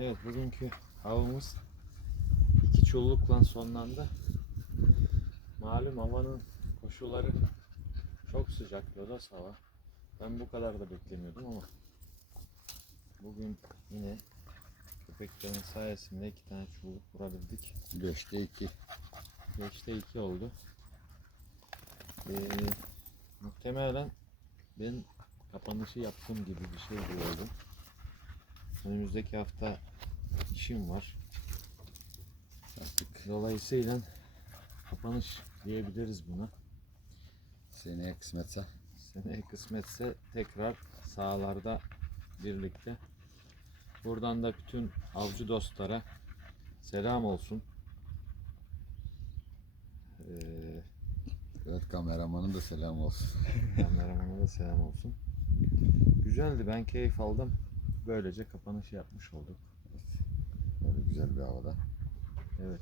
Evet bugünkü avımız iki çullukla sonlandı. Malum havanın koşulları çok sıcak lodos hava. Ben bu kadar da beklemiyordum ama bugün yine köpeklerin sayesinde iki tane çulluk vurabildik. Beşte iki. 5'te 2 oldu. Ee, muhtemelen ben kapanışı yaptığım gibi bir şey oldu. Önümüzdeki hafta işim var. Artık Dolayısıyla kapanış diyebiliriz buna. seneye kısmetse. Seneye kısmetse tekrar sahalarda birlikte. Buradan da bütün avcı dostlara selam olsun. Ee, Evet kameramanın da selam olsun. Kameramana da selam olsun. Güzeldi ben keyif aldım. Böylece kapanışı yapmış olduk. Böyle güzel bir havada. Evet.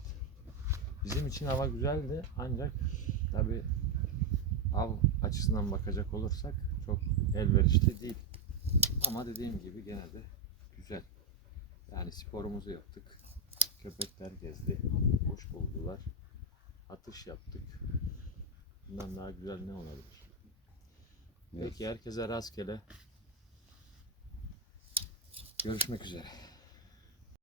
Bizim için hava güzeldi ancak tabi av açısından bakacak olursak çok elverişli değil. Ama dediğim gibi gene de güzel. Yani sporumuzu yaptık. Köpekler gezdi. Hoş buldular. Atış yaptık. Bundan daha güzel ne olabilir? Peki herkese rastgele. Görüşmek üzere.